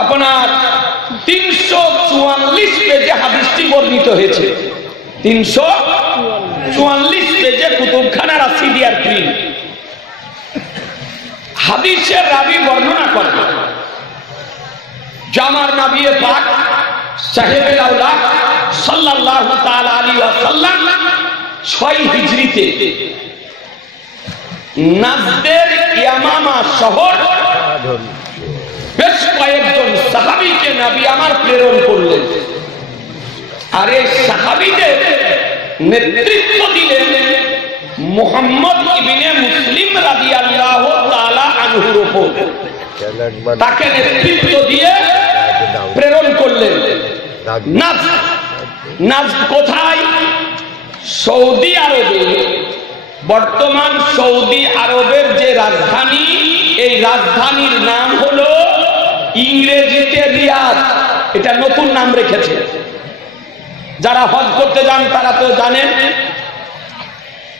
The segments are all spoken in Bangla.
আপনার 344 পেজে হাদিসটি বর্ণিত হয়েছে। 344 পেজে কুতুবখানা রাশিদিয়ার প্রিন্ট। হাদিসের রাবি বর্ণনা করেন জামার নবী পাক সাহেবে আওলাদ সাল্লাল্লাহু তাআলা আলাইহি ওয়াসাল্লাম 6 হিজরিতে নাজদের ইয়ামামা শহর বেশ কয়েকজন সাহাবীকে নবী আমার প্রেরণ করলেন। আর এই সাহাবীদের নেতৃত্ব দিলেন মুহাম্মদ ইবনে মুসলিম রাদিয়াল্লাহু তাআলা আনহুর উপর। তাকে নেতৃত্ব দিয়ে প্রেরণ করলেন। নাজদ কোথায়? সৌদি আরবে। বর্তমান সৌদি আরবের যে রাজধানী, এই রাজধানীর নাম হলো ইংরেজিতে রিয়াদ। এটা নতুন নাম রেখেছে। যারা হজ করতে যান তারা তো জানেন।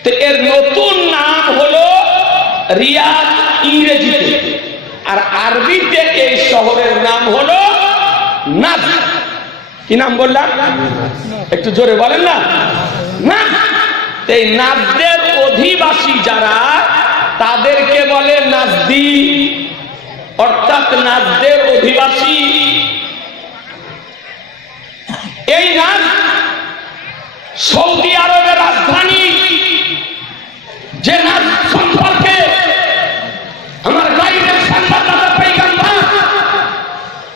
তো এর নতুন নাম হলো রিয়াদ ইংরেজিতে, আর আরবিতে এই শহরের নাম হলো নাজদ। কি নাম বললাম? একটু জোরে বলেন না। এই নাজদের অধিবাসী যারা, তাদেরকে বলে নাজদি, অর্থাৎ নাজদের অধিবাসী। এই নাজদ সৌদি আরবের রাজধানী। যে নাজদ সম্পর্কে আমার গাইবের সংবাদদাতা পয়গম্বর,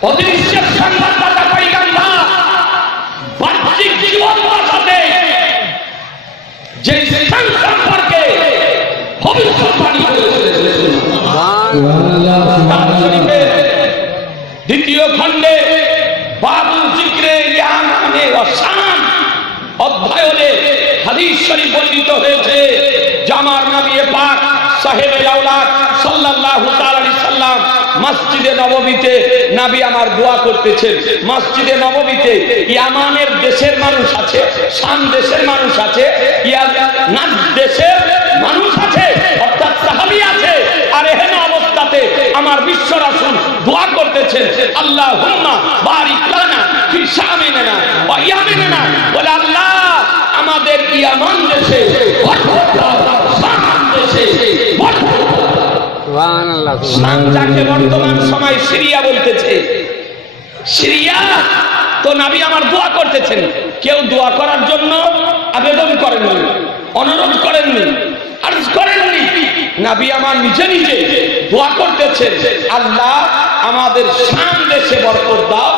অদৃশ্যের সংবাদদাতা পয়গম্বর বাহ্যিক জীবন বাঁচাতে যে স্থান সম্পর্কে ভবিষ্যৎবাণী করেছিলেন, দ্বিতীয় খণ্ডে বাবুল যিকরে ইয়ামানে ওয়াশাম অধ্যায়ে হাদিস শরীফ বর্ণিত হয়েছে। জামার নবী পাক সাহেবে আওলাদ সাল্লাল্লাহু তাআলা আলাইহি সাল্লাম মসজিদে নববীতে নবী আমার দোয়া করতেছেন। মসজিদে নববীতে ইয়ামানের দেশের মানুষ আছে, শাম দেশের মানুষ আছে, নাজদ দেশের মানুষ আছে, অর্থাৎ সাহাবী আছে। আর এহেন অবস্থাতে আমার বিশ্ব রাসূল দোয়া করতেছেন, আল্লাহুম্মা বারিক লানা ফি শামিনা ওয়া ইয়ামিনা। বলে আল্লাহ আমাদের ইয়ামান দেশে বরকত দাও, শাম দেশে বরকত দাও। সুবহানাল্লাহ। শাম যাকে বর্তমান সময় সিরিয়া বলতেছে, সিরিয়া তো নবী আমার দোয়া করতেছেন। কেউ দোয়া করার জন্য আবেদন করেননি, অনুরোধ করেননি, আরজ করেননি। নবী আমার নিজে নিজে দোয়া করতেছেন, আল্লাহ আমাদের শাম দেশে বরকত দাও,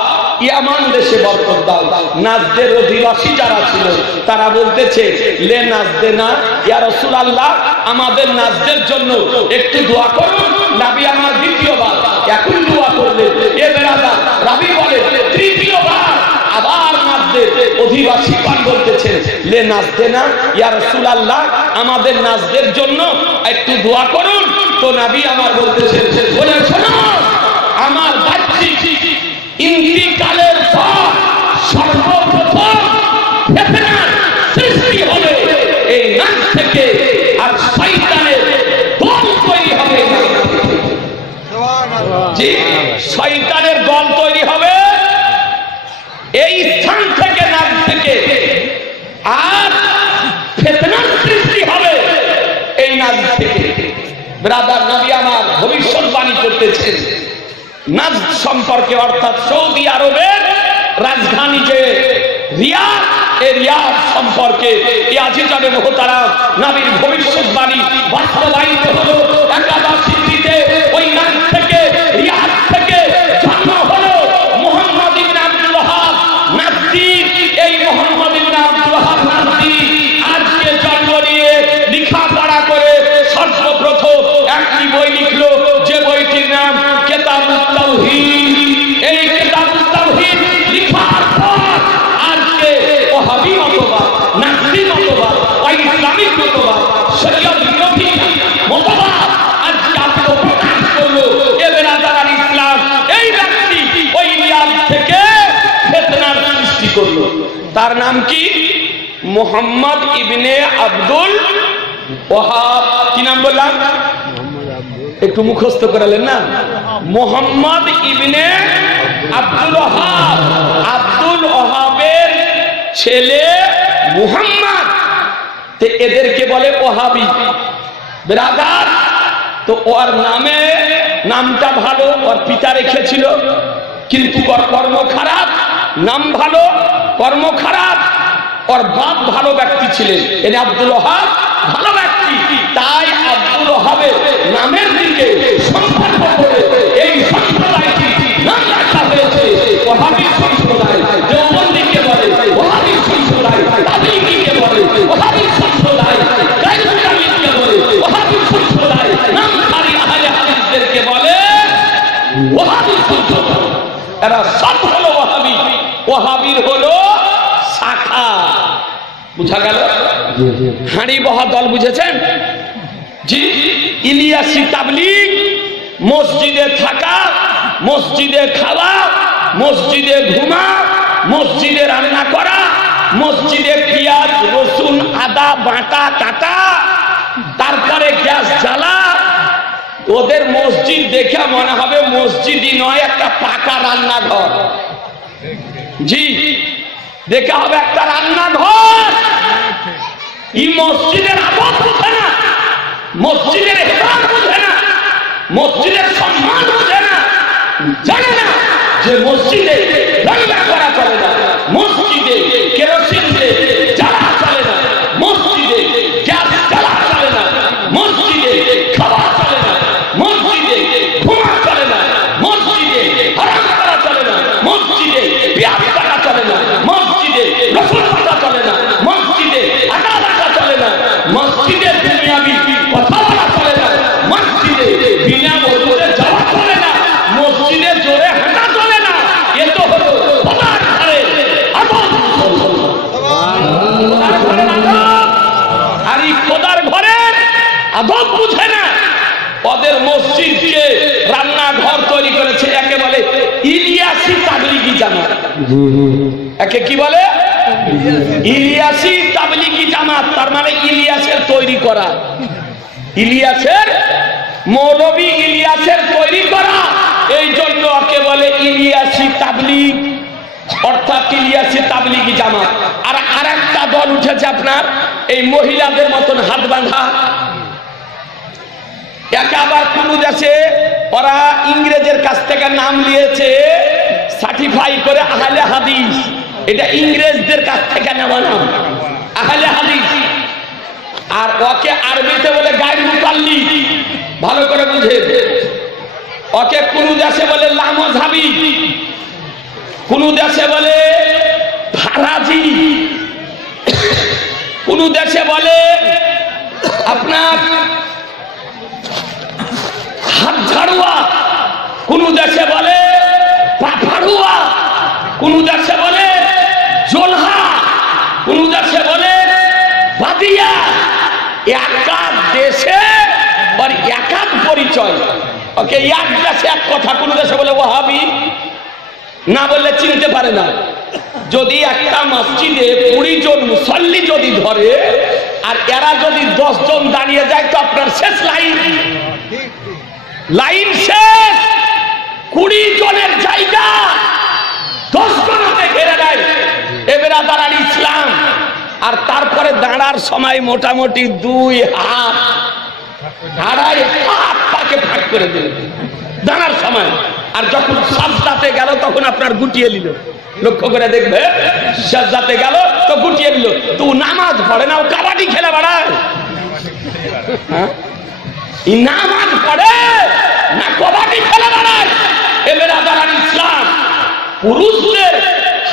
ইয়ামান দেশে বরকত দাও। নাজদের অধিবাসী যারা ছিল তারা বলতেছে, লে নাজদে না ইয়া রাসূলুল্লাহ, আমাদের নাজদের জন্য একটু দোয়া করুন। নবী আমার দ্বিতীয়বার একই দোয়া করলেন। এ বেরাদার রাবি বলে তৃতীয়বার আবার নাজদের অধিবাসী পান বলতেছেন, লে নাজদে না ইয়া রাসূলুল্লাহ, আমাদের নাজদের জন্য একটু দোয়া করুন। তো নবী আমার বলতেছেন, বলে শোনো, আমার বাহ্যিক ইন্তিকালের পর সর্বপ্রথম ফিতনার সৃষ্টি হবে এই নাজদ থেকে, আর শয়তানের দল তৈরি হবে। জি, শয়তানের দল তৈরি হবে এই স্থান থেকে, নাজদ থেকে। আর ফিতনার সৃষ্টি হবে এই নাজদ থেকে। ব্রাদার নবী আমার ভবিষ্যৎবাণী করতেছেন নাজদ সম্পর্কে, অর্থাৎ সৌদি আরবের রাজধানী যে রিয়াদ, এই রিয়াদ সম্পর্কে আজিজানে মুহতারাম নবীর ভবিষ্যৎবাণী বাস্তবায়িত হলো। 81 হিজরিতে ওই নাজদ থেকে, রিয়াদ থেকে জন্ম হলো মুহাম্মদ ইবনে আব্দুল ওয়াহাব নাজদি। এই মুহাম্মদ ইবনে আব্দুল ওয়াহাব নাজদি আজকে জন্ম নিয়ে লেখাপড়া করে সর্বপ্রথম একটি বই লিখলো, যে বইটির নাম কিতাবুত তাওহীদ। এই কিতাবুত তাওহীদ লেখার পর আজকে ওহাবী মতবাদ, নাজদি মতবাদ, ইসলামিক মতবাদ, শরীয়ত বিরোধী মতবাদ আজকে আত্মপ্রকাশ করলো। এ বেরাদার ইসলাম, এই ব্যক্তি ওই রিয়াদ থেকে ফিতনার সৃষ্টি করলো। তার নাম কি? মুহাম্মদ ইবনে আব্দুল ওয়াহাব। কি নাম বললাম? একটু মুখস্থ করালেন না? মুহাম্মদ ইবনে আব্দুল ওহাব, আব্দুল ওহাবের ছেলে মুহাম্মদ, তো এদেরকে বলে ওহাবি ব্রাদার। তো ওর নামে, নামটা ভালো, ওর পিতা রেখেছিল, কিন্তু ওর কর্ম খারাপ। নাম ভালো, কর্ম খারাপ। ওর বাপ ভালো ব্যক্তি ছিলেন, এনে আব্দুল ওহাব ভালো ব্যক্তি, তাই আব্দুল ওহাবের নামের দিকে সম্পর্ক করে এই সম্প্রদায়টি নাম রাখা হয়েছে ওহাবি সম্প্রদায়। দেওবন্দিকে বলে ওহাবি সম্প্রদায়, তাবলীগীকে বলে ওহাবি সম্প্রদায়, গায়রুল্লাহকে বলে ওহাবি সম্প্রদায়, নামধারী আহলে হাদিসদেরকে বলে ওহাবি সম্প্রদায়। এরা সব হলো ওহাবি। ওহাবির হলো শাখা। বুঝা গেল? হাঁড়ি বহা দল বুঝেছেন? জি, ইলিয়াসি তাবলীগ, মসজিদে থাকা, মসজিদে খাওয়া, মসজিদে ঘুমা, মসজিদে রান্না করা, মসজিদে পেঁয়াজ রসুন আদা বাটা কাটা, তারপরে গ্যাস জ্বালা। ওদের মসজিদ দেখে মনে হবে মসজিদই নয়, একটা পাকা রান্নাঘর। জি, দেখা হবে একটা রান্নাঘর। এই মসজিদের আদব বুঝে না, মসজিদের ইহতিরাম বুঝে না, মসজিদের সম্মান বুঝে না, জানে না যে মসজিদে রান্না করা চলে না, মসজিদে কেরোসিন দিয়ে জ্বালা চলে না, মসজিদে গ্যাস জ্বালা চলে না, মসজিদে খাওয়া চলে না, মসজিদে ঘুমা চলে না, মসজিদে হারাম করা চলে না, মসজিদে পেঁয়াজ কাটা চলে না, মসজিদে রসুন কাটা চলে না, মসজিদে আটা রাখা চলে না, মসজিদে দুনিয়াবি কথা বলা চলে না, মসজিদে বিনা ওযুতে যাওয়া চলে না, মসজিদে জোরে হাঁটা চলে না। এ তো হলো খোদার ঘরে আদব। আর এই খোদার ঘরে আদব বুঝে না। ওদের মসজিদকে রান্নাঘর তৈরি করেছে, একে বলে ইলিয়াসি তাবলীগী জামাত। একে কি বলে? ইলিয়াসি তাবলীগী জামাত। তার মানে ইলিয়াসের তৈরি করা, ইলিয়াসের মৌলবী ইলিয়াসের তৈরি করা, এই জন্য ওকে বলে ইলিয়াসি তাবলীগ, অর্থাৎ ইলিয়াসি তাবলীগী জামাত। আর আরেকটা দল উঠেছে আপনার এই মহিলাদের মতন হাত বাঁধা। একে আবার কোন দেশে ওরা ইংরেজের কাছ থেকে নাম নিয়েছে, সার্টিফাই করে আহলে হাদিস। এটা ইংরেজদের কাছ থেকে নেওয়া নাম আহলে হাদিস। আর ওকে আরবিতে বলে গায়র মুকাল্লিদ। ভালো করে বুঝে, ওকে কোন দেশে বলে লামাযহাবি, কোন দেশে বলে ফারাজি, কোন দেশে বলে আপনার হাত ঝাড়ুয়া, কোন দেশে বলে পাফাড়ুয়া, কোন দেশে বলে জোলহা, কোন দেশে বলে বাদিয়া। একাধ দেশে আর একাধ পরিচয়। ওকে এক দেশে এক কথা, কোন দেশে বলে ওয়াহাবি, না বললে চিনতে পারে না। যদি একটা মসজিদে 20 জন মুসল্লি যদি ধরে আর এরা যদি 10 জন দাঁড়িয়ে যায়, তো আপনার শেষ লাইন, লাইন শেষ। 20 জনের জায়গা 10 জনকে ঘেরে দেয়। এবারে দাঁড়ান ইসলাম। আর তারপরে দাঁড়ার সময় মোটামুটি 2 হাত 2.5 হাত পাকে ফাঁক করে দিল দাঁড়ার সময়। আর যখন সাজদাতে গেল তখন আপনার গুটিয়ে নিল। লক্ষ্য করে দেখবে, সাজদাতে গেল তো গুটিয়ে নিল। তো নামাজ পড়ে না, ও কাবাডি খেলে বেড়ায়। নামাজ পড়ে না, কবাডি খেলে বেড়ায়। এবারে দাঁড়ান ইসলাম। পুরুষদের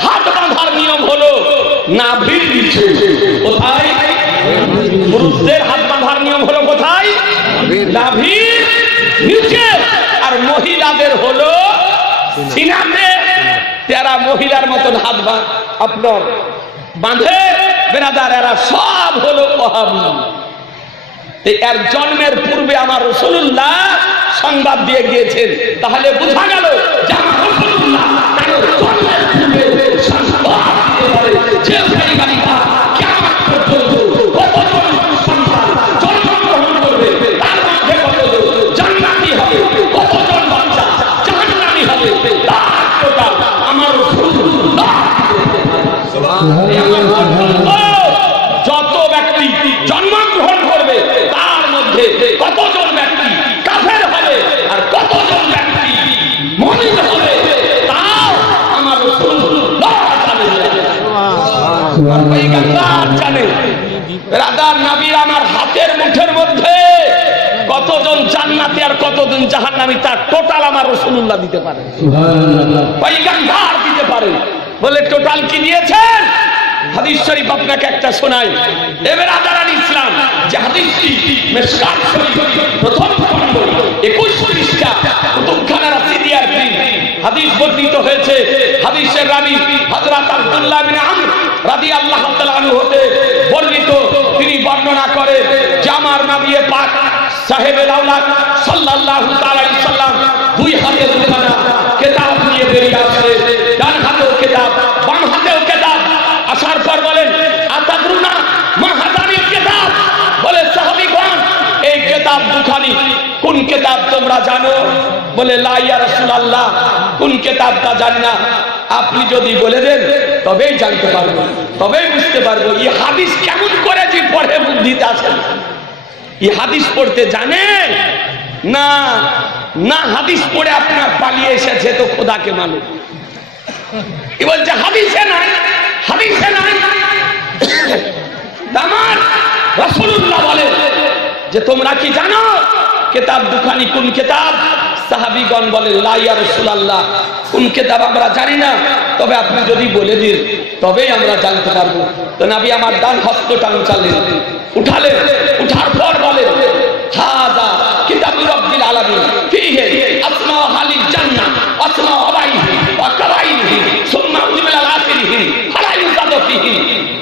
হাত বাঁধার নিয়ম হলো নাভির নিচে। কোথায়? পুরুষদের হাত বাঁধার নিয়ম হলো কোথায়? নাভির নিচে। আর মহিলাদের হলো সিনাতে। তারা মহিলার মতন হাত আপনার বাঁধে। বেরাদার, এরা সব হলো ওয়াহাবি। এর জন্মের পূর্বে আমার রাসূলুল্লাহ সংবাদ দিয়ে গিয়েছেন। তাহলে বোঝা গেল যে আমার রাসূলুল্লাহ তার জন্মের পূর্বে সংবাদ দিতে পারে যে পরিবারটা কিয়ামত পর্যন্ত কতজন সন্তান জন্মগ্রহণ করবে, তার মধ্যে কতজন জান্নাতি হবে, কতজন বাচ্চা জাহান্নামী হবে, তার টোটাল যত ব্যক্তি জন্মগ্রহণ করবে তার মধ্যে কতজন ব্যক্তি কাফের হবে আর কতজন ব্যক্তি মুমিন হবে তাও আমার রাসূলুল্লাহ জানে। রাদার নবীর আমার হাতের মুঠের মধ্যে কতজন জান্নাতি আর কতজন জাহান্নামী তার টোটাল আমার রাসূলুল্লাহ দিতে পারে, পয়গম্বর দিতে পারে। বলে টোটাল কি দিয়েছেন? হাদিস শরীফ আপনাকে একটা শোনাই। এবার আদারান ইসলাম যে হাদিসটি মিশকাত শরীফ প্রথম খণ্ড 21 পৃষ্ঠা কুতুবখানা রাশিদিয়ার হাদিস বর্ণিত হয়েছে। হাদিসের রাবী হযরত আব্দুল্লাহ বিন আমর রাদিয়াল্লাহু তাআলা আনহু হতে বর্ণিত। তিনি বর্ণনা করে যে আমার নবী পাক সাহেবে লাউলাদ সাল্লাল্লাহু তাআলা আলাইহি সাল্লাম দুই হাতে দুখানা কিতাব নিয়ে বেরিয়ে আসে, ডান হাতেও কিতাব বাম হাতেও কিতাব। আসার পর বলেন আতাদরুনা মা হাদানিল কিতাব? বলে সাহাবীগণ এই কিতাব দুখানি কোন কিতাব তোমরা জানো? বলে লা ইয়া রাসূলুল্লাহ, কোন কিতাবটা জানি না। আপনি যদি বলে দেন তবেই জানতে পারবো, তবেই বুঝতে পারবো এই হাদিস কেমন করে যে পড়ে বুদ্ধিতে আসে। এই হাদিস পড়তে জানেন না? না হাদিস পড়ে আপনার পালিয়ে এসেছে তো খোদাকে মানে। কি বলছে? হাদিসে নাই, হাদিসে নাই। আমার রাসূলুল্লাহ বলে যে তোমরা কি জানো কিতাব দুখানি কোন কিতাব? সাহাবীগণ বলে লা ইয়া রাসূলুল্লাহ, কোন কিতাব আমরা জানি না, তবে আপনি যদি বলে দিন তবেই আমরা জানতে পারবো। তো নবী আমার ডান হস্তটা উঠালেন, উঠার পর বলেন হাযা কিতাবু রাব্বিল আলামিন ফীহি আসমা হালিল জান্নাহ আসমা আবাইহি ওয়া কাবাইহি সুম্মা উজমিল আখিরিহি ফালা ইউজাদু ফীহি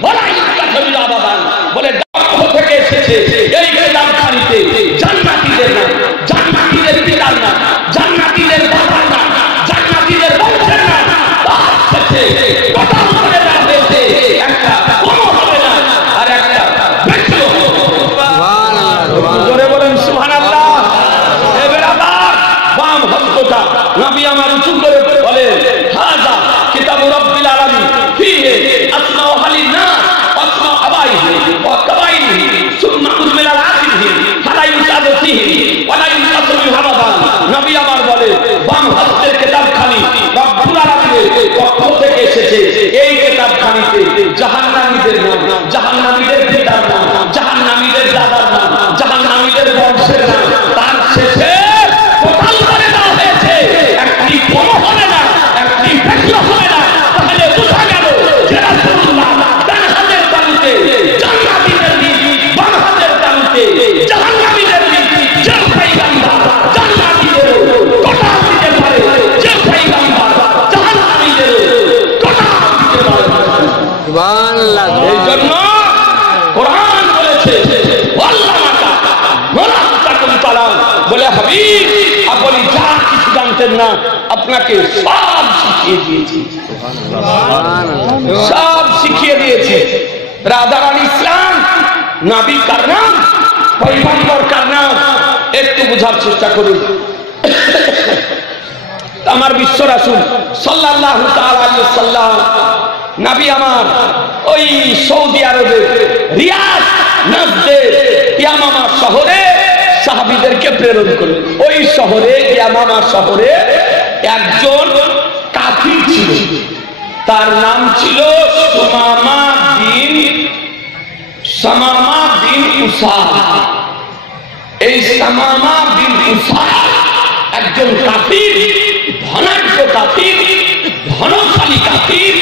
ওয়ালা ইউকাতাবু আবাদান। বলে পক্ষ থেকে এসেছে এই কিতাবখানিতে জান্নাতীদের নাম, জান্নাতীদের পিতার নাম, জান্নাতীদের বাবার নাম, জান্নাতীদের বংশের নাম তার সাথে কথা বলে দেওয়া হয়েছে। একটা কম হবে না আর একটা বেশি হবে। সুবহানাল্লাহ, জোরে বলেন সুবহানাল্লাহ। এবার আবার বাম হস্তটা নবী আমার উঁচু করে বলে হাযা কিতাবু রাব্বিল আলামিন ফীহি আসমা হালিন নাস আসমা আবাইহি ওয়া কাবাইহি সুম্মা উজমিল আখিরিহি ফালা ইউসাদু ফীহি ওয়ালা ইউসাদু আবাদান। নবী আমার বলে বাম হস্তের কিতাবখানি রব্বুল আলামিনের পক্ষ থেকে এসেছে। এই কিতাবখানিতে জাহান্নামীদের নাম, জাহান্নামীদের পিতার নাম, জাহান্নামীদের দাদার নাম, জাহান্নামীদের বংশের নাম তার শেষে টোটাল করে দেওয়া হয়েছে। একটি কম হবে না, একটি বেশি হবে না। তাহলে বোঝা গেল যে রাসূলুল্লাহ ডান হাতের তালুতে জান্নাতীদের দিক, বাম হাতের তালুতে জাহান্নামীদের দিক। যে পয়গম্বর জান্নাতীদের টোটাল দিতে পারে, যে পয়গম্বর জাহান্নামীদের টোটাল দিতে পারে। সুবহানাল্লাহ। এই জন্য কোরআন বলেছে ওয়াল্লামাকা ওয়ালাকুম তালাম। বলে হাবিব আপনি যা কিছু জানতেন না আপনাকে সব শিখিয়ে দিয়েছি, সব শিখিয়ে দিয়েছি। রাদারান ইসলাম নবী কার নাম, পয়গম্বর কার নাম একটু বোঝার চেষ্টা করুন। আমার বিশ্ব রাসূল সাল্লাল্লাহু তাআলা আলাইহি ওয়াসাল্লাম নবী আমার ওই সৌদি আরবের রিয়াদ নাজদের ইয়ামামা শহরে সাহাবীদেরকে প্রেরণ করলেন। ওই শহরে ইয়ামামা শহরে একজন কাফির ছিল, তার নাম ছিল সুমামা বিন উসাদ। এই সুমামা বিন উসাদ একজন কাফির, ধনাঢ্য কাফির, ধনশালী কাফির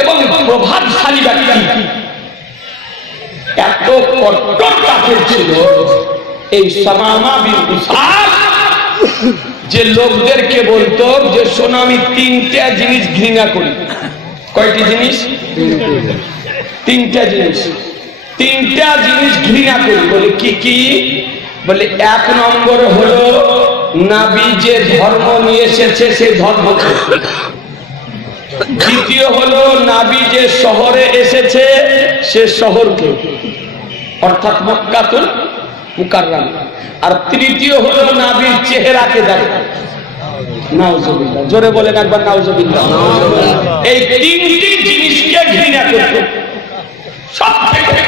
এবং প্রভাবশালী ব্যক্তি। এত কট্টর কাফের ছিল এই সুমামা বিন উসাদ যে লোকদেরকে বলতো যে শোনো আমি তিনটা জিনিস ঘৃণা করি। কয়টি জিনিস? তিনটা জিনিস, তিনটা জিনিস ঘৃণা করি। বলে কি কি? বলে এক নম্বর হলো নবী যে ধর্ম নিয়ে এসেছে সেই ধর্ম। দ্বিতীয় হলো নবী যে শহরে এসেছে সে শহরকে, অর্থাৎ মক্কাতুল মুকাররমা। আর তৃতীয় হলো নবীর চেহারাকে দেখে। নাউজুবিল্লাহ, জোরে বলেন একবার নাউজুবিল্লাহ। এই তিনটি জিনিসকে ঘৃণা করত সব থেকে,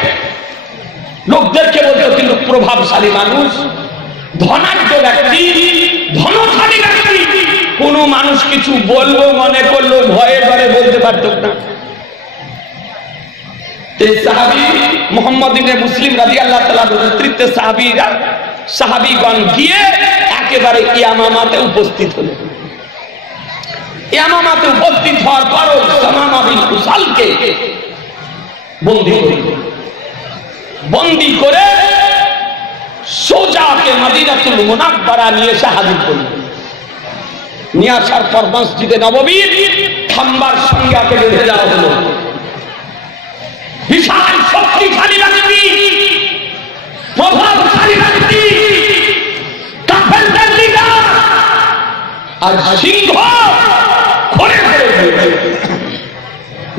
লোকদেরকে বলতো কিন্তু প্রভাবশালী মানুষ, ধনাঢ্য ব্যক্তি, ধনশালী ব্যক্তি, কোন মানুষ কিছু বলবো মনে করলো ভয়ে ভয়ে বলতে পারত না। সাহাবী মুহাম্মদ ইবনে মুসলিম রাদিয়াল্লাহু তাআলা নেতৃত্বে সাহাবীগণ গিয়ে একেবারে ইয়ামামাতে উপস্থিত হলেন। ইয়ামামাতে উপস্থিত হওয়ার পর সামামা বিন উসালকে বন্দী করে সোজাকে মদিনাতুল মুনাওয়ারা নিয়ে এসে হাজির করলেন। নিয়ে আসার পর মসজিদে নববীর খাম্বার সঙ্গে বেঁধে দেওয়া হলো। বিশাল শক্তিশালী ব্যক্তি, প্রভাবশালী ব্যক্তি, কাফেরদের লিডার, আর সিংহ ঘরে ঘরে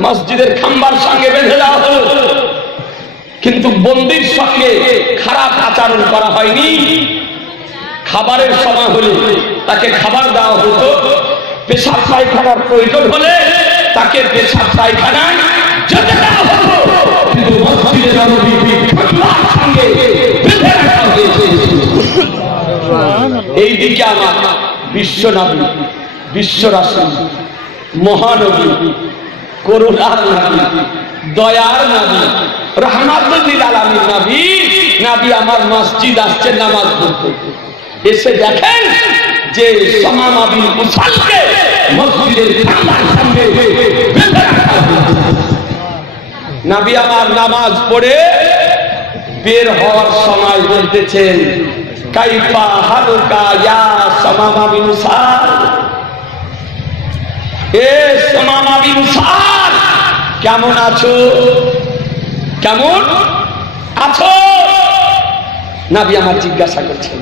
মসজিদের খাম্বার সঙ্গে বেঁধে দেওয়া হলো। কিন্তু বন্দীর সঙ্গে খারাপ আচরণ করা হয়নি। খাবারের সময় হলে তাকে খাবার দেওয়া হতো, পেশাব পায়খানার প্রয়োজন হলে তাকে পেশাব পায়খানায় যেতে দেওয়া হতো। কিন্তু মসজিদে নববীর খাম্বার সঙ্গে বেঁধে রাখা হয়েছে। এইদিকে আমার বিশ্বনবী, বিশ্ব রাসূল, মহানবী, করুণার নবী, দয়ার নবী, রাহমাতুল লিল আলামিন নবী, নবী আমার মসজিদ আসছে নামাজ পড়তে। এসে দেখেন যে সামামা বিন উসালকে মসজিদের খাম্বার সঙ্গে বেঁধে রাখা হয়েছে। নবী আমার নামাজ পড়ে বের হওয়ার সময় বলতেছেন, কাইফা হালুকা ইয়া সামামা বিন উসাল, এ সামামা বিন উসাল, কেমন আছো, কেমন আছো? নবী আমার জিজ্ঞাসা করছেন।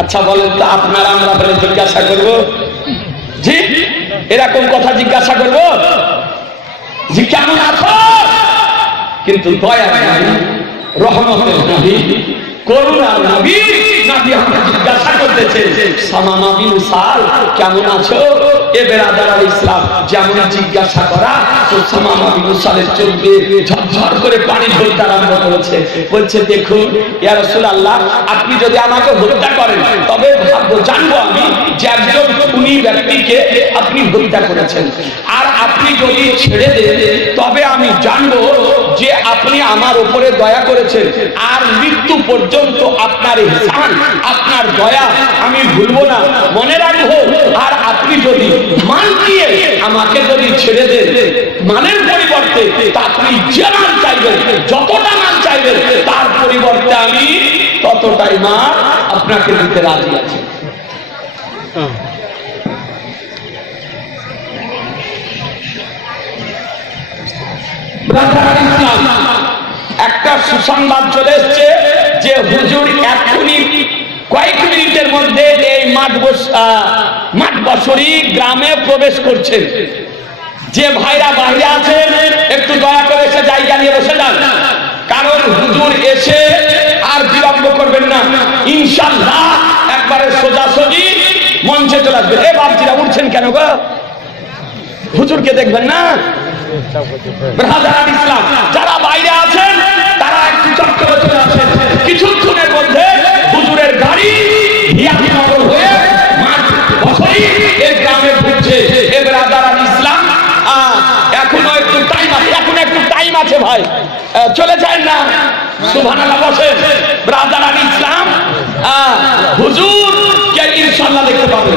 আচ্ছা বলেন তো আপনারা আমরা বলে জিজ্ঞাসা করব? জি, এরকম কথা জিজ্ঞাসা করব জি কেমন আছো? কিন্তু দয়া নবী, রহমতের নবী, করুণার নবী, নবী আমাকে জিজ্ঞাসা করতেছে সামামা বিন উসাল কেমন আছো? এ বেরাদার ইসলাম যেমন জিজ্ঞাসা করা, তো সামামা বিন উসালের চোখ দিয়ে ঝরঝর করে পানি ঝরতে আরম্ভ করেছে। বলছে, দেখুন ইয়া রাসূলুল্লাহ, আপনি যদি আমাকে হত্যা করেন তবে জানবো আমি যে একজন খুনি ব্যক্তিকে আপনি হত্যা করেছেন, আর আপনি যদি ছেড়ে দেন তবে আমি জানবো যে আপনি আমার উপরে দয়া করেছেন, আর মৃত্যু পর্যন্ত আপনার ইহসান, আপনার দয়া আমি ভুলবো না, মনে রাখবো। আর আপনি যদি মান দিয়ে আমাকে যদি ছেড়ে দেন, মানের পরিবর্তে আপনি যে মান চাইবেন, যতটা মান চাইবেন, তার পরিবর্তে আমি ততটাই মান আপনাকে দিতে রাজি আছি। একটা সুসংবাদ চলে এসছে যে হুজুর এখনই কয়েক মিনিটের মধ্যে এই মাঠবসরি গ্রামে প্রবেশ করছেন। যে ভাইরা বাইরে আছেন একটু দয়া করে এসে জায়গা নিয়ে বসে যান, কারণ হুজুর এসে আর বিলম্ব করবেন না, ইনশাআল্লাহ একবারে সোজাসুজি মঞ্চে চলে আসবেন। এ বাপজিরা উঠছেন কেন গো? হুজুরকে দেখবেন না? ব্রাদার ইসলাম যারা বাইরে আছেন তারা একটু চক্করে চলে আসেন। কিছুক্ষণের মধ্যে হুজুরের গাড়ি হিয়াহিনগর হয়ে মাঠবসরি এই গ্রামে ঢুকছে। এ ব্রাদার ইসলাম এখনো একটু টাইম আছে, এখন একটু টাইম আছে ভাই, চলে যায় না। সুবহানাল্লাহ বসেন। ব্রাদার ইসলাম হুজুর কে ইনশাআল্লাহ দেখতে পাবেন।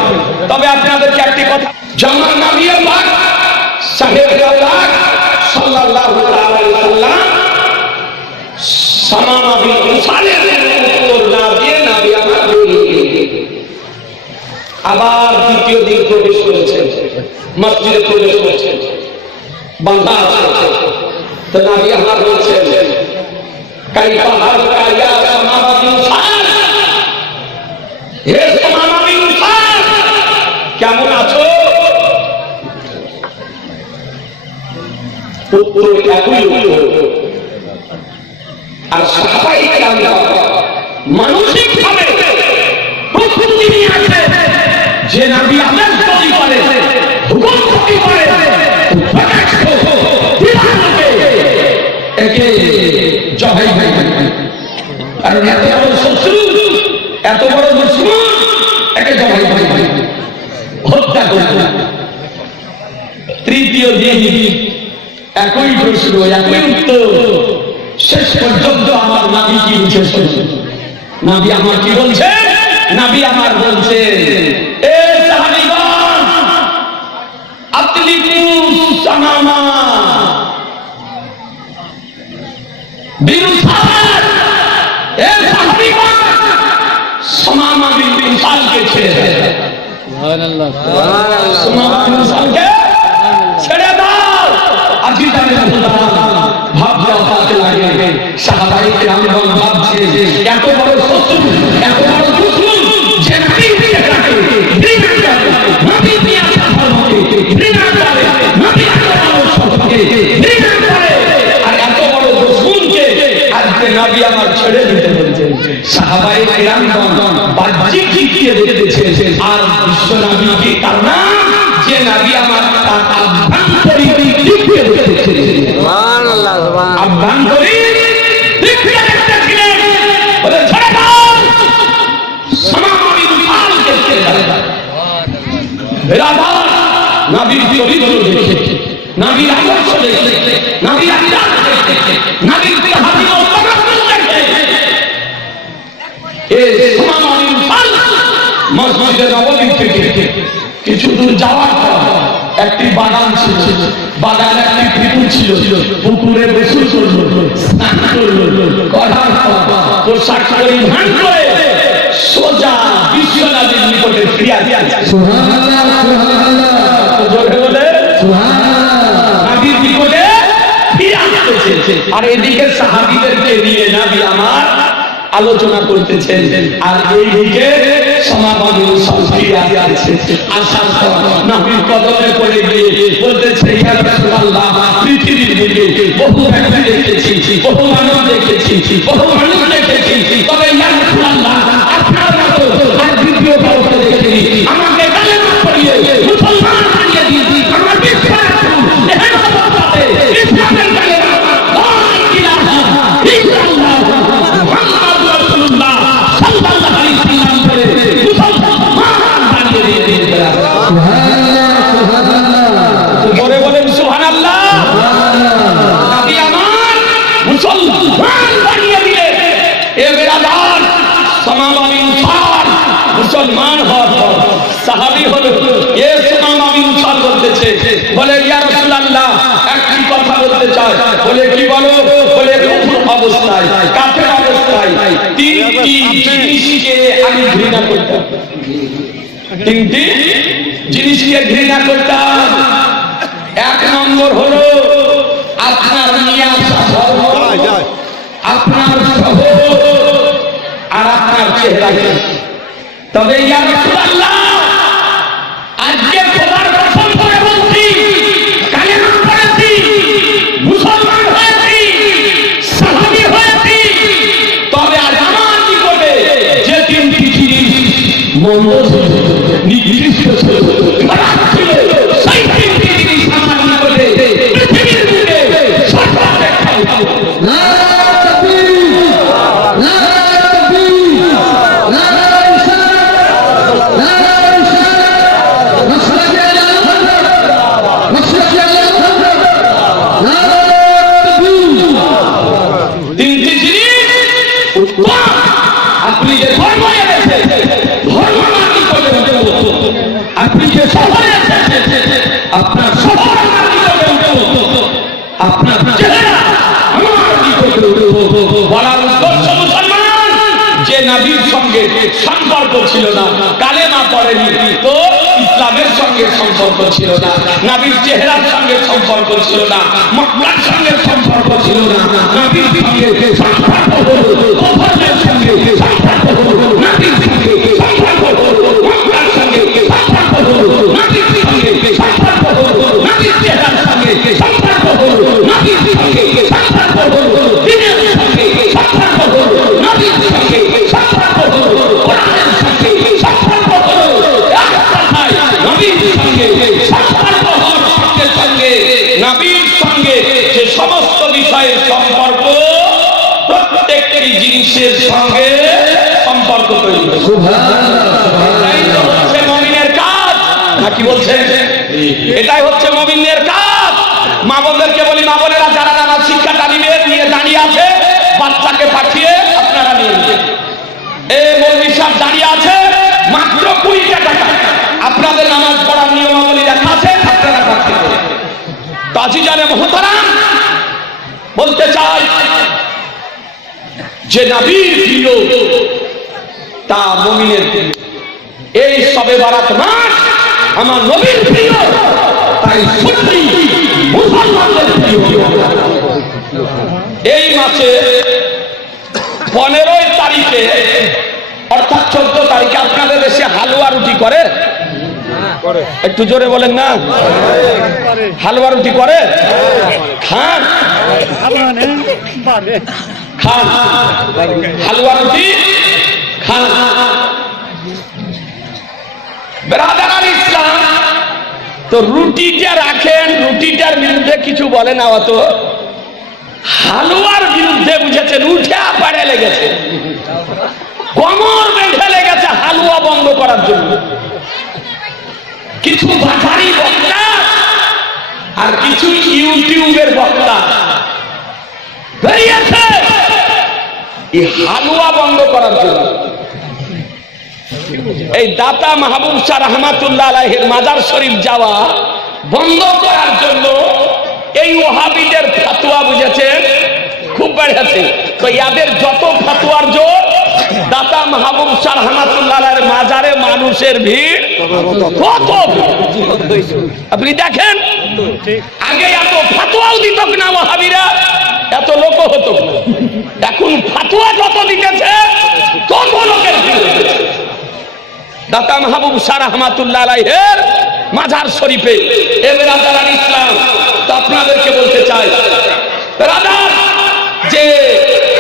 তবে আপনাদেরকে একটি কথা, জামান নবী পাক সাহেব আল্লাহ সাল্লাল্লাহু আলাইহি ওয়াসাল্লাম সামামা বিন উসালের উপর না দিয়ে নবী আমার আবার দ্বিতীয় দিন প্রবেশ করেছেন, মসজিদে প্রবেশ করেছেন, বান্দা আছে। তো নবী আমার বলছেন, কাইফা হালকা ইয়া সামামা বিন উসাল, হে সামামা বিন উসাল কেমন আছো? উত্তর একই উত্তর। আর সাহাবায়ে কেরাম মানসিক ভাবে প্রস্তুতি নিয়ে আছে যে নবী আমার যদি করে হুকুম যদি করে একে জবাই ভাই, কারণ এত বড় শত্রু, এত বড় দুশ্মন, একে জবাই ভাই হত্যা করবে। তৃতীয় দিন একই প্রশ্ন, একই উত্তর। শেষ পর্যন্ত আমার নবী কি বলছে? নবী আমার কি বলছে? নবী আমার বলছে, এ সাহাবীগণ, আতলিকু সামামা বিরুসাল, এ সাহাবীগণ, সামামা বিরুসালকে ছেড়ে দাও। সুবহানাল্লাহ, সুবহানাল্লাহ। সামামা বিরুসালকে ছেড়ে দাও। আজিদানের ভাবতে ভাবতে লাগে, সাহাবায়ে কেরামগণ ভাবছে এত বড় শত্রু, এত বড় দুশমন, যে নবী দিয়ে থাকে ঘৃণা করে, নবী দিয়ে ধর্মকে ঘৃণা করে, নবী আলোচনাকে ঘৃণা করে, আর এত বড় দুশমনকে আজকে নবী আমার ছেড়ে দিতে বলছে। সাহাবায়ে কেরামগণ বাহ্যিক দিক দিয়ে দেখতেছে, আর বিশ্ব নবীকে তার নাম যে নবী আমার তার আভ্যন্তরীণ দিক দিয়ে দেখতেছে। সুবহানাল্লাহ, সুবহানাল্লাহ। আভ্যন্তরীণ দিক দিয়ে দেখতেছিলেন, বলে ছেড়ে দাও, সামামা বিরুসালকে ছেড়ে দাও। বেরাদার নবীর চরিত্র দেখে, নবীর আদর্শ দেখে, নবীর আচার দেখে, নবীর হাদিস ও তামাক্কুল দেখে, এই সামামা বিরুসাল মসজিদে নববী থেকে কিছু দূর যাওয়ার পর একটি বাগান ছিল, বাগানে একটি পুকুর ছিল, পুকুরে গোসল করলো, স্নান করলো, করার পর পোশাক পরিধান করে সোজা বিশ্বনবীর নিকটে ফিরে আসছে। সুবহানাল্লাহ, সুবহানাল্লাহ। জোরে বলে সুবহানাল্লাহ। নবীর নিকটে ফিরে আসছে, আর এদিকে সাহাবীদেরকে নিয়ে নবী আমার আলোচনা করতেছেন, আর এইদিকে সামামা বিরুসাল ফিরে আসছে। আসার পর নবীর কদমে পড়ে গিয়ে বলতেছে, ইয়া রাসূলুল্লাহ, পৃথিবীর বুকে বহু ব্যক্তি দেখেছি, বহু মানুষ দেখেছি, বহু মানুষ দেখেছি, তবে ইয়া রাসূলুল্লাহ, আপনার মতো আর দ্বিতীয় কাউকে দেখিনি। আমাকে কালেমা পড়িয়ে মুসলমান বানিয়ে দিয়েছি। আমার বিশ্বাস এহেন অবস্থাতে ইসলামের কালেমা লা ইলাহা ইল্লাল্লাহ মুহাম্মাদুর রাসূলুল্লাহ সাল্লাল্লাহু আলাইহি ওয়াসাল্লাম বলে মুসলমান বানিয়ে দিয়েছি। সুবহানাল্লাহ, সুবহানাল্লাহ। বলে বলেন সুবহানাল্লাহ। নবী আমার মুসলমান বানিয়ে দিলেন। এ বেরাদার, সামামা বিরুসাল মুসলমান হওয়ার পর সাহাবী হলো। এ সামামা বিরুসাল বলতেছে, বলে ইয়া রাসূলুল্লাহ, একটি কথা বলতে চাই। বলে কি বলো? বলে কুফর অবস্থায়, কাফের অবস্থায় তিনটি জিনিসকে আমি ঘৃণা করতাম। তিনটি জিনিসকে ঘৃণা করতাম। এক নম্বর হলো আপনার নিয়ে আসা ধর্ম, আপনার শহর, আর আপনার চেহারা। তবে ইয়া রাসূলুল্লাহ, আজকে খোদার কসম করে বলছি, কালেমা পড়েছি, মুসলমান হয়েছি, সাহাবী হয়েছি, তবে আজ আমার নিকটে যে তিনটি জিনিস মন্দ ছিল, নিকৃষ্ট ছিল, খারাপ ছিল, সেই তিনটি জিনিস আমার নিকটে পৃথিবীর বুকে সর্বাপেক্ষা উত্তম। আপনি যে ধর্ম এনেছেন, ধর্ম মানি করে উঠবো। আপনি যে শহর এসেছেন, আপনার শহর আমার নিকটে উঠবো। আপনার চেহারা আমার নিকটে উঠবো। বলার উদ্দেশ্য মুসলমান, যে নবীর সঙ্গে সম্পর্ক ছিল না, কালেমা পড়েনি, তো ইসলামের সঙ্গে সম্পর্ক ছিল না, নবীর চেহারার সঙ্গে সম্পর্ক ছিল না, মক্কার সঙ্গে সম্পর্ক ছিল না, নবীর সঙ্গে সম্পর্ক হলো, কুফরের সঙ্গে সম্পর্ক হলো, নবীর সঙ্গে সম্পর্ক হলো, মক্কার সঙ্গে সম্পর্ক হলো, নবীর সঙ্গে সম্পর্ক হলো, নবীর চেহারার সঙ্গে সম্পর্ক হলো, নবীর সঙ্গে সম্পর্ক হলো, দিনের সঙ্গে সম্পর্ক হলো, নবীর সঙ্গে সম্পর্ক হলো, কোরআনের সঙ্গে সম্পর্ক হলো। এক কথায় নবীর জিনিসের সঙ্গে সম্পর্ক তৈরি করে। এটাই তো হচ্ছে মুমিনের কাজ, নাকি বলছেন? এটাই হচ্ছে মুমিনের কাজ। মা বোনদেরকে বলি, মা বোনেরা যারা নামাজ শিক্ষাটা নিয়ে দাঁড়িয়ে আছে, বাচ্চাকে পাঠিয়ে আপনারা নিয়ে নেবেন। এই মৌলভী সাহেব দাঁড়িয়ে আছে, মাত্র 20 টাকা। আপনাদের নামাজ পড়ার নিয়মাবলী লেখা আছে, আপনারা পাঠিয়ে দেবেন। কাজীজানে মুহতারাম, বলতে চাই যে নবীর প্রিয় তা মুমিনের প্রিয়। এই শবে বারাত মাস আমার নবীর প্রিয়, তাই সুন্নি মুসলমানদের প্রিয়। এই মাসে 15 তারিখে অর্থাৎ 14 তারিখে আপনাদের দেশে হালুয়া রুটি করে? একটু জোরে বলেন না। হালুয়া রুটি করে? খান খান হালুয়া রুটি খান। বেরাদার ইসলাম, তো রুটিটা রাখেন, রুটিটার বিরুদ্ধে কিছু বলে না, অত হালুয়ার বিরুদ্ধে বুঝেছেন, উঠে পাড়ে লেগেছে, কোমর বেঁধে লেগেছে হালুয়া বন্ধ করার জন্য। কিছু বাজারি বক্তা আর কিছু ইউটিউবের বক্তা বেরিয়েছে এই হালুয়া বন্ধ করার জন্য। এই দাতা মাহবুব শাহ রহমাতুল্লাহ আলাইহির মাজার শরীফ যাওয়া বন্ধ করার জন্য এই ওহাবিদের ফতোয়া বুঝেছেন খুব বেড়েছে। তো ইয়াদের যত ফতোয়ার জোর, দাতা মাহবুব শাহ রহমাতুল্লাহ আলাইহির মাজারে মানুষের ভিড় কত। আপনি দেখেন, আগে এত ফতোয়াও দিত না ওহাবিরা, এত লোক হতো। এখন ফতোয়া যত দিতেছে তত লোকের ভিড় হচ্ছে। দাতা মাহবুব শাহ রহমাতুল্লাহ আলাইহির মাজার শরীফে এ বেরাদার ইসলাম, তো আপনাদেরকে বলতে চাই বেরাদার, যে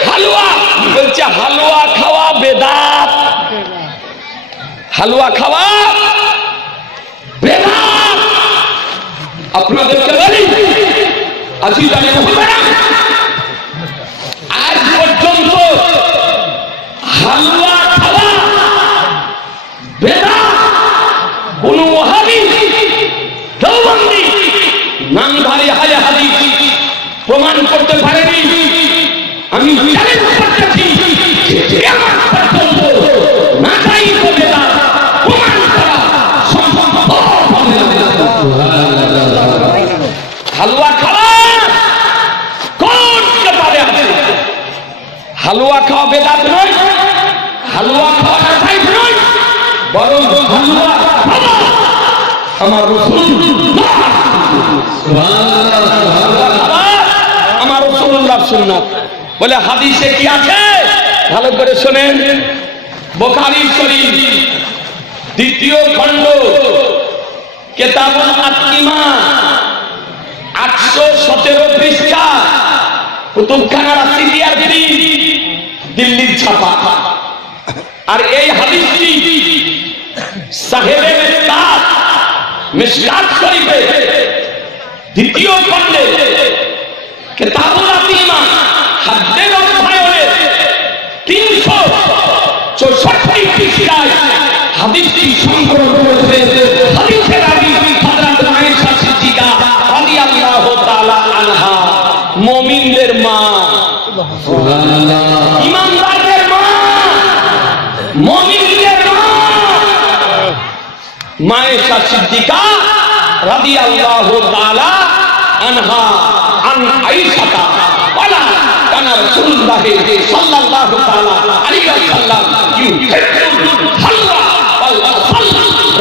হালুয়া বলছে হালুয়া খাওয়া বেদাত, হালুয়া খাওয়া বেদাত। আপনাদেরকে বলি, আজিজানে মুহতারাম, আজ পর্যন্ত হালুয়া খাওয়া বেদাত কোন ওয়াহাবি, দেওবন্দি, নামধারী আহলে হাদিস প্রমাণ করতে পারেনি। আমি চ্যালেঞ্জ করতেছি, কিয়ামত পর্যন্ত নাজায়েজ বেদাত প্রমাণ করা সম্ভব হবে না। হালুয়া খাওয়া কোন কিতাবে আছে? হালুয়া খাওয়া বেদাত নয়, হালুয়া খাওয়া নাজায়েজ নয়, বরং হালুয়া খাওয়া আমার রাসূলুল্লাহ আমার রাসূলুল্লাহ সুন্নাত। বলে হাদিসে কি আছে ভালো করে শুনেন। বুখারী শরীফ 2য় খণ্ড কিতাবুল আতকিমা 817 পৃষ্ঠা, কুতুবখানা রাশিদিয়ার দিল্লির ছাপা। আর এই হাদিসটি সাহেবে মিশকাত, মিশকাত শরীফে 2য় খণ্ডে কিতাবুল আতকিমা হাদ্দের অধ্যায়ে 364 পৃষ্ঠায় হাদিসটি সংকলন করেছে। হাদিসের রাবী হযরত আয়েশা সিদ্দিকা রাদিয়াল্লাহু তাআলা আনহা, মুমিনদের মা, সুবহানাল্লাহ, ইমানদারদের মা, মুমিনদের মা, আয়েশা সিদ্দিকা রাদিয়াল্লাহু তাআলা আনহা, আন আয়েশা ওয়ালা কানা রাসূলুল্লাহ সাল্লাল্লাহু তাআলা আলাইহি ওয়াসাল্লাম ইউহিব্বুল হালওয়া ওয়াল আসাল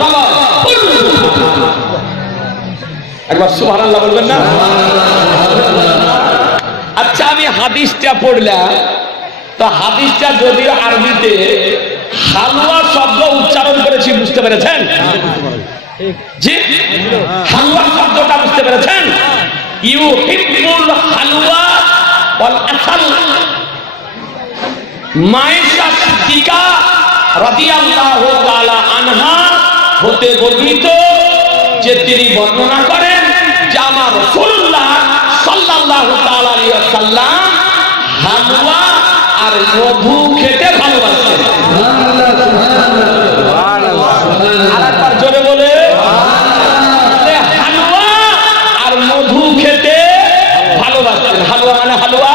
রাওয়া কুল্লু। একবার সুবহানাল্লাহ বলবেন না? আচ্ছা, আমি হাদিসটা পড়লাম, তো হাদিসটা যদিও আরবিতে হালুয়া শব্দ উচ্চারণ করেছি, বুঝতে পেরেছেন? জি, হালুয়া শব্দটা বুঝতে পেরেছেন? ইউহিব্বুল হালওয়া ওয়াল আসাল। আয়েশা সিদ্দিকা রাদিয়াল্লাহু তাআলা আনহা হতে বর্ণিত যে তিনি বর্ণনা করেন যে আমার রাসূলুল্লাহ সাল্লাল্লাহু তাআলা আলাইহি ওয়াসাল্লাম হালওয়া আর মধু খেতে ভালোবাসতেন। আর একবার জোরে বলে, হালুয়া আর মধু খেতে ভালোবাসতেন। হালুয়া মানে হালুয়া,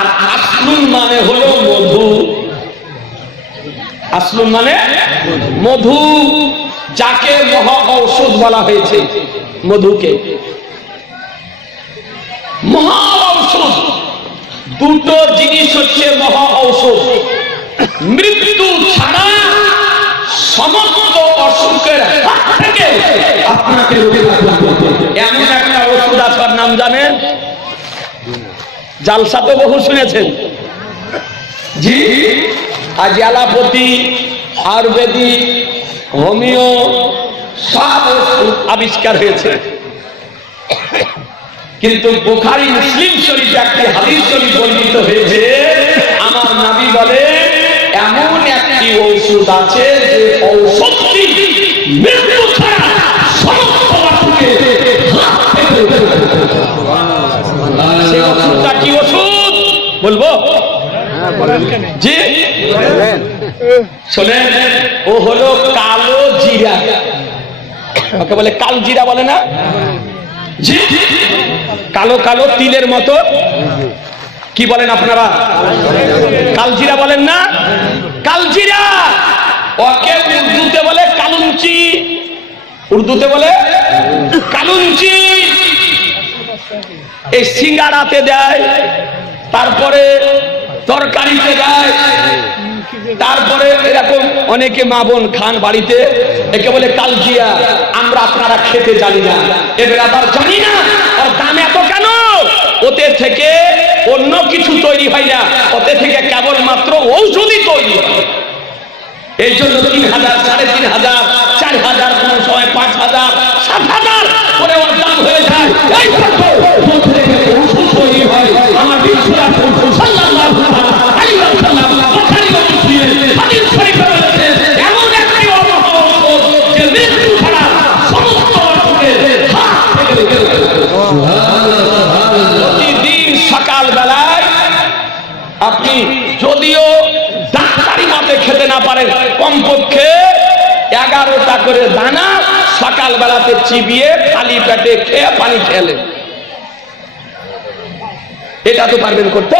আর আসলুন মানে হলো মধু। আসলুন মানে মধু, যাকে মহা ঔষধ বলা হয়েছে। মধুকে মহা ঔষধ। দুটো জিনিস হচ্ছে মহা ঔষধ। মৃত্যু ছাড়া সমস্ত অসুখের হাত থেকে আপনাকে এমন একটা ওষুধ আছে, নাম জানেন? জালসা তো বহু শুনেছেন। জি, আজ অ্যালোপ্যাথি, আয়ুর্বেদিক, হোমিও সব আবিষ্কার হয়েছে, কিন্তু বুখারী মুসলিম শরীফে একটি হাদিস শরীফ বর্ণিত হয়েছে, আমার নবী বলে এমন একটি ঔষধ আছে যে ঔষধটি মৃত্যু ছাড়া সমস্ত অসুখে সেই ওষুধটা কি ওষুধ বলবো? জি শোনেন, ও হলো কালো জিরা। ওকে বলে কাল জিরা বলে না? জি, কালো কালো তিলের মতো। কি বলেন আপনারা? কালজিরা বলেন না? কালজিরা, ওকে উর্দুতে বলে কালুঞ্চি। উর্দুতে বলে কালুঞ্চি। এই সিঙ্গারাতে দেয়, তারপরে তরকারিতে দেয়, তারপরে এরকম অনেকে মা বোন খান বাড়িতে। একে বলে কালজিরা। আমরা আপনারা খেতে জানি না, এবার আবার জানি না ওর দাম এত কেন। ওতে থেকে অন্য কিছু তৈরি হয় না, ওতে থেকে কেবলমাত্র ঔষধই তৈরি হয়। এই জন্য ৩,০০০, ৩,৫০০, ৪,০০০, কোন সময় ৫,০০০, ৭,০০০ করে ওর দাম হয়ে যায়। এই ঔষধ তৈরি হয়। আমার বিশ্বনাথ সাল্লাল্লাহু আলাইহি ওয়াসাল্লাম বুখারী ও মুসলিম হাদিস শরীফে বলেছেন, এমন একটি ঔষধ যে মৃত্যু ছাড়া সমস্ত অসুখের হাত থেকে প্রতিদিন সকাল বেলায় আপনি যদিও ডাক্তারি মতে খেতে না পারেন, কমপক্ষে 11টা করে দানা সকাল বেলাতে চিবিয়ে খালি পেটে খেয়ে পানি খেলেন। এটা তো পারবেন করতে?